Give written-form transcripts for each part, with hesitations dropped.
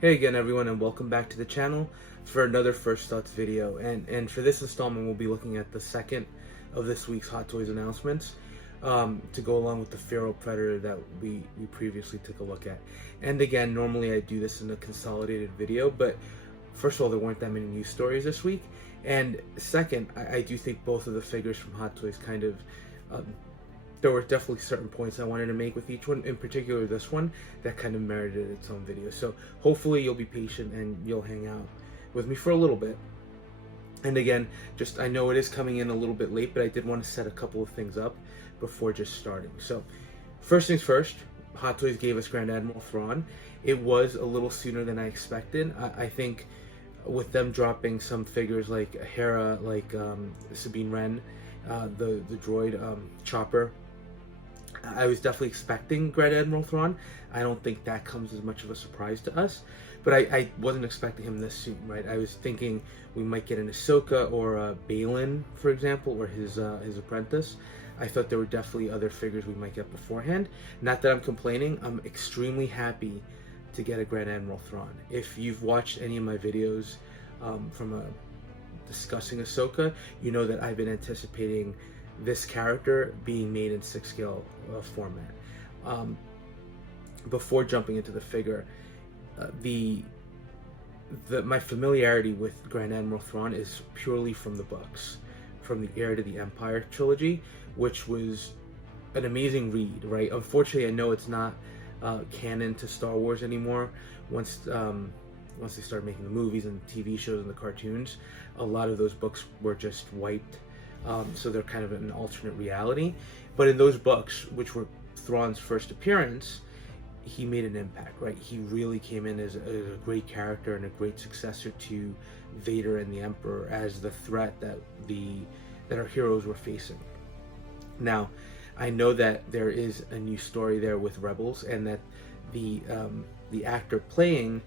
Hey again everyone, and welcome back to the channel for another First Thoughts video. And for this installment we'll be looking at the second of this week's Hot Toys announcements to go along with the Feral Predator that we previously took a look at. And again, normally I do this in a consolidated video, but first of all, there weren't that many news stories this week, and second, I do think both of the figures from Hot Toys kind of there were definitely certain points I wanted to make with each one, in particular this one, that kind of merited its own video. So hopefully you'll be patient and you'll hang out with me for a little bit. And again, I know it is coming in a little bit late, but I did want to set a couple of things up before just starting. So first things first, Hot Toys gave us Grand Admiral Thrawn. It was a little sooner than I expected. I think with them dropping some figures like Hera, like Sabine Wren, the droid Chopper, I was definitely expecting Grand Admiral Thrawn. I don't think that comes as much of a surprise to us, but I wasn't expecting him this soon, right? I was thinking we might get an Ahsoka or a Balin, for example, or his apprentice. I thought there were definitely other figures we might get beforehand. Not that I'm complaining. I'm extremely happy to get a Grand Admiral Thrawn. If you've watched any of my videos discussing Ahsoka, you know that I've been anticipating this character being made in 6-scale format. Before jumping into the figure, my familiarity with Grand Admiral Thrawn is purely from the books, from the Heir to the Empire trilogy, which was an amazing read, right? Unfortunately, I know it's not canon to Star Wars anymore. Once they started making the movies and TV shows and the cartoons, a lot of those books were just wiped. So they're kind of an alternate reality. But in those books, which were Thrawn's first appearance, he made an impact, right? He really came in as a great character and a great successor to Vader and the Emperor as the threat that our heroes were facing. Now, I know that there is a new story there with Rebels, and that the actor playing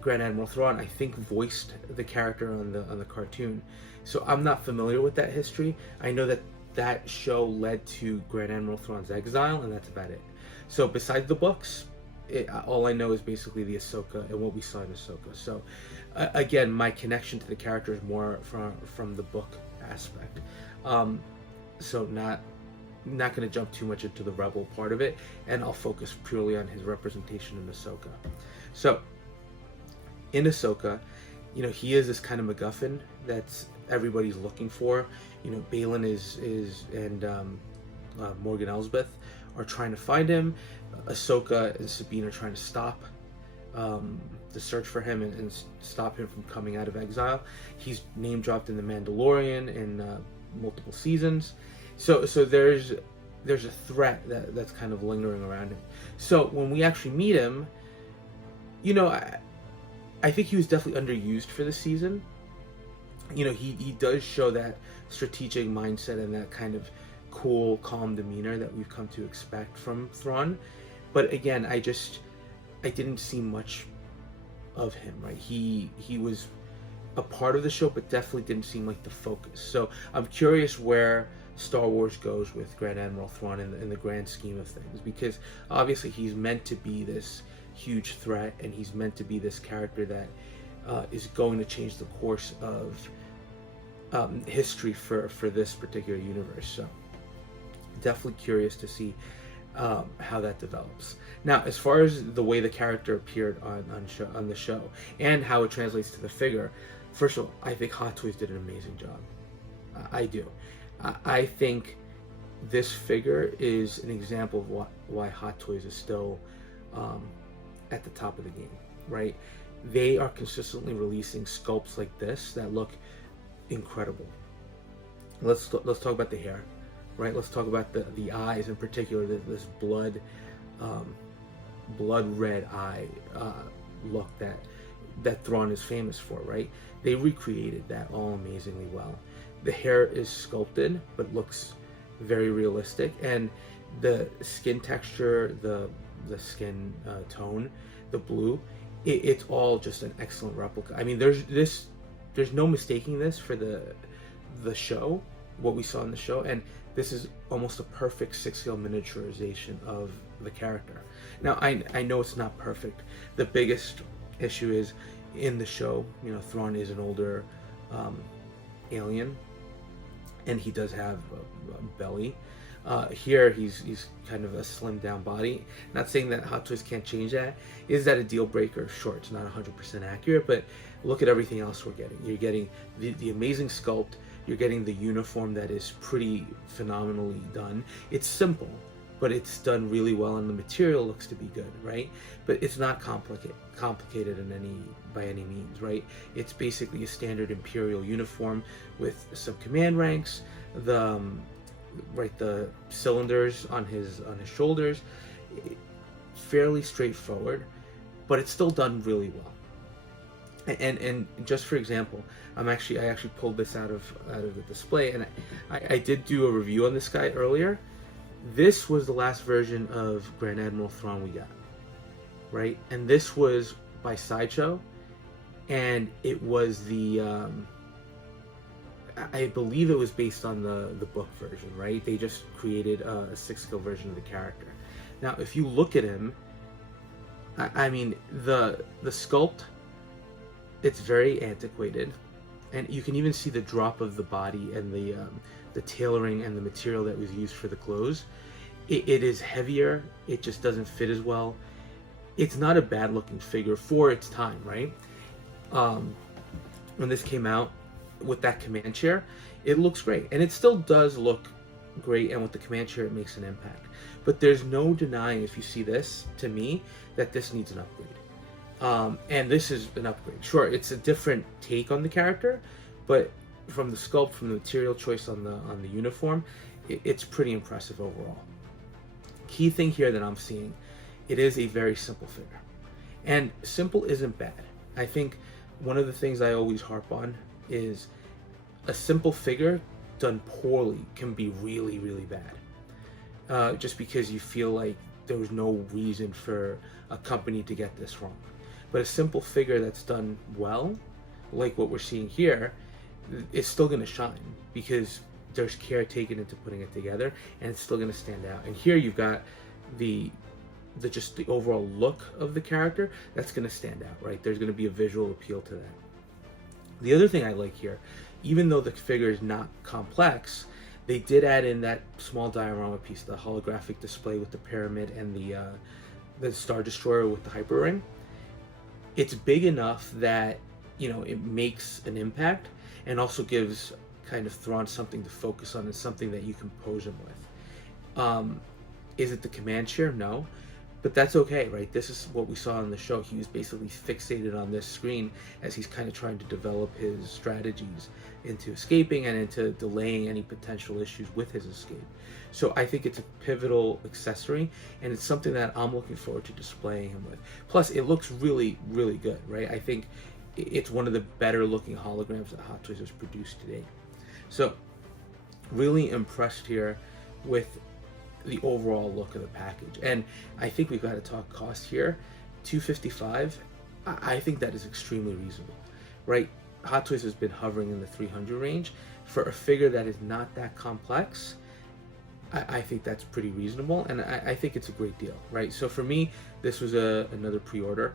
Grand Admiral Thrawn, I think, voiced the character on the cartoon. So I'm not familiar with that history. I know that show led to Grand Admiral Thrawn's exile, and that's about it. So besides the books, all I know is basically the Ahsoka and what we saw in Ahsoka. So again, my connection to the character is more from the book aspect. So not going to jump too much into the Rebel part of it, and I'll focus purely on his representation in Ahsoka. So in Ahsoka, he is this kind of MacGuffin that's everybody's looking for. Balin and Morgan Elsbeth are trying to find him. Ahsoka and Sabine are trying to stop the search for him and stop him from coming out of exile. He's name dropped in The Mandalorian in multiple seasons. So there's a threat that's kind of lingering around him. So when we actually meet him, I think he was definitely underused for this season. He does show that strategic mindset and that kind of cool, calm demeanor that we've come to expect from Thrawn. But again, I didn't see much of him, right? He was a part of the show, but definitely didn't seem like the focus. So I'm curious where Star Wars goes with Grand Admiral Thrawn in the grand scheme of things, because obviously he's meant to be this huge threat, and he's meant to be this character that is going to change the course of history for this particular universe. So definitely curious to see how that develops. Now, as far as the way the character appeared on the show and how it translates to the figure, first of all, I think Hot Toys did an amazing job. I do. I think this figure is an example of why Hot Toys is still at the top of the game, right? They are consistently releasing sculpts like this that look incredible. Let's talk about the hair, right? Let's talk about the eyes in particular. This blood red eye look that Thrawn is famous for, right? They recreated that all amazingly well. The hair is sculpted but looks very realistic, and the skin texture, the skin tone, the blue, it's all just an excellent replica. I mean, there's no mistaking this for the show, what we saw in the show, and this is almost a perfect 6-scale miniaturization of the character. Now, I know it's not perfect. The biggest issue is in the show, Thrawn is an older um, alien, and he does have a belly. Here, he's kind of a slimmed down body. Not saying that Hot Toys can't change that. Is that a deal breaker? Sure, it's not 100% accurate, but look at everything else we're getting. You're getting the amazing sculpt. You're getting the uniform that is pretty phenomenally done. It's simple, but it's done really well, and the material looks to be good, right? But it's not complicated by any means, right? It's basically a standard Imperial uniform with some command ranks, the cylinders on his shoulders, fairly straightforward, but it's still done really well. And just for example, I actually pulled this out of the display, and I did do a review on this guy earlier. This was the last version of Grand Admiral Thrawn we got, right? And this was by Sideshow, and it was I believe it was based on the book version, right? They just created a 6-skill version of the character. Now, if you look at him, I mean, the sculpt, it's very antiquated, and you can even see the drop of the body and the tailoring and the material that was used for the clothes. It is heavier. It just doesn't fit as well. It's not a bad looking figure for its time, right? When this came out with that command chair, it looks great, and it still does look great, and with the command chair it makes an impact. But there's no denying, if you see this, to me, that this needs an upgrade. And this is an upgrade. Sure, it's a different take on the character, but from the sculpt, from the material choice on the uniform, it's pretty impressive overall. Key thing here that I'm seeing, it is a very simple figure, and simple isn't bad. I think one of the things I always harp on is a simple figure done poorly can be really, really bad. Just because you feel like there was no reason for a company to get this wrong. But a simple figure that's done well, like what we're seeing here, it's still going to shine because there's care taken into putting it together, and it's still going to stand out. And here you've got the overall look of the character that's going to stand out, right? There's going to be a visual appeal to that. The other thing I like here, even though the figure is not complex, they did add in that small diorama piece, the holographic display with the pyramid and the Star Destroyer with the hyper ring. It's big enough that, it makes an impact, and also gives kind of Thrawn something to focus on and something that you can pose him with. Is it the command chair? No. But that's okay, right? This is what we saw in the show. He was basically fixated on this screen as he's kind of trying to develop his strategies into escaping and into delaying any potential issues with his escape. So I think it's a pivotal accessory, and it's something that I'm looking forward to displaying him with. Plus, it looks really, really good, right? I think it's one of the better looking holograms that Hot Toys has produced today. So really impressed here with the overall look of the package, and I think we've got to talk cost here. $255, I think that is extremely reasonable, right? Hot Toys has been hovering in the 300 range for a figure that is not that complex. I think that's pretty reasonable, and I think it's a great deal, right? So for me, this was another pre-order.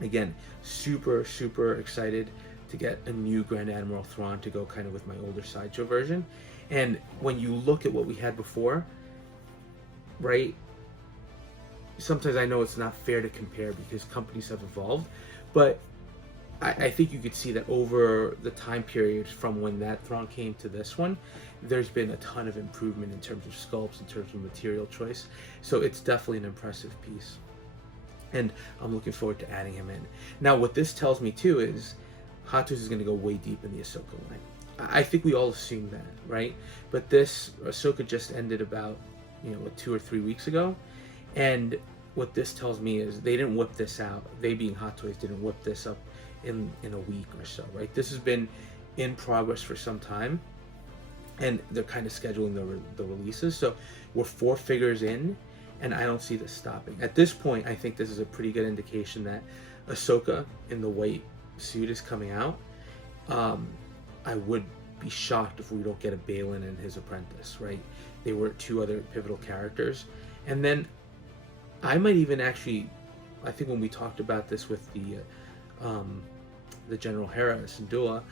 Again, super, super excited to get a new Grand Admiral Thrawn to go kind of with my older Sideshow version. And when you look at what we had before, right, sometimes I know it's not fair to compare because companies have evolved, but I think you could see that over the time period from when that Thrawn came to this one, there's been a ton of improvement in terms of sculpts, in terms of material choice. So it's definitely an impressive piece, and I'm looking forward to adding him in. Now, what this tells me too is Hot Toys is going to go way deep in the Ahsoka line. I think we all assume that, right? But this Ahsoka just ended about 2 or 3 weeks ago, and what this tells me is they didn't whip this out. They, being Hot Toys, didn't whip this up in a week or so, right? This has been in progress for some time, and they're kind of scheduling the releases. So we're 4 figures in, and I don't see this stopping. At this point, I think this is a pretty good indication that Ahsoka in the white suit is coming out. I would be shocked if we don't get a Balin and his apprentice, right? They were 2 other pivotal characters. And then I might even actually I think when we talked about this with the General Hera Syndulla,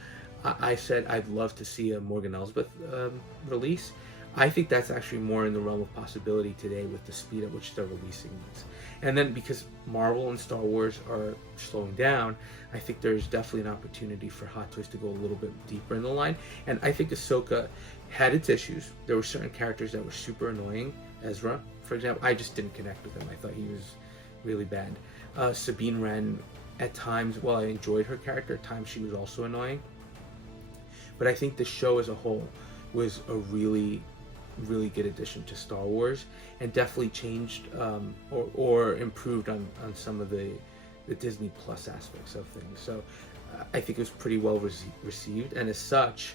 I said I'd love to see a Morgan Elsbeth release. I think that's actually more in the realm of possibility today with the speed at which they're releasing these. And then because Marvel and Star Wars are slowing down, I think there's definitely an opportunity for Hot Toys to go a little bit deeper in the line. And I think Ahsoka had its issues. There were certain characters that were super annoying. Ezra, for example, I just didn't connect with him. I thought he was really bad. Sabine Wren, at times, while I enjoyed her character, at times she was also annoying. But I think the show as a whole was a really good addition to Star Wars, and definitely changed or improved on some of the Disney Plus aspects of things. So I think it was pretty well received, and as such,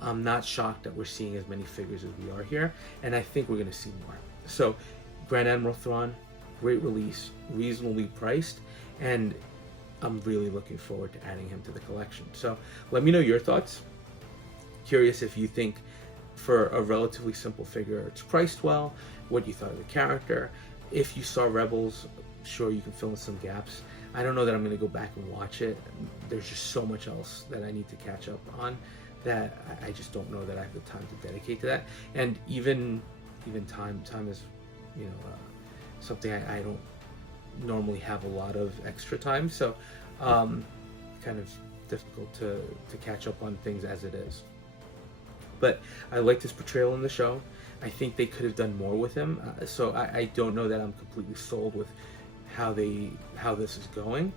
I'm not shocked that we're seeing as many figures as we are here, and I think we're going to see more. So Grand Admiral Thrawn, great release, reasonably priced, and I'm really looking forward to adding him to the collection. So let me know your thoughts. Curious if you think for a relatively simple figure it's priced well, what you thought of the character. If you saw Rebels, sure, you can fill in some gaps. I don't know that I'm going to go back and watch it. There's just so much else that I need to catch up on that I just don't know that I have the time to dedicate to that. And even time is, you know, something I don't normally have a lot of extra time, so kind of difficult to catch up on things as it is. But I liked his portrayal in the show. I think they could have done more with him, so I don't know that I'm completely sold with how this is going,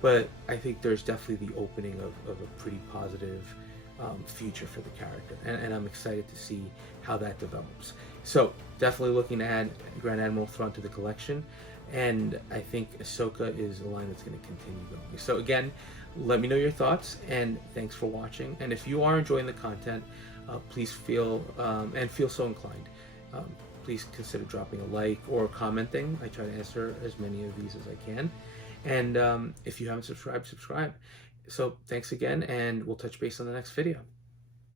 but I think there's definitely the opening of a pretty positive future for the character, and I'm excited to see how that develops. So definitely looking to add Grand Admiral Thrawn to the collection, and I think Ahsoka is a line that's going to continue going. So again, let me know your thoughts, and thanks for watching. And if you are enjoying the content, please feel so inclined, please consider dropping a like or commenting. I try to answer as many of these as I can. And if you haven't subscribed, subscribe. So thanks again, and we'll touch base on the next video.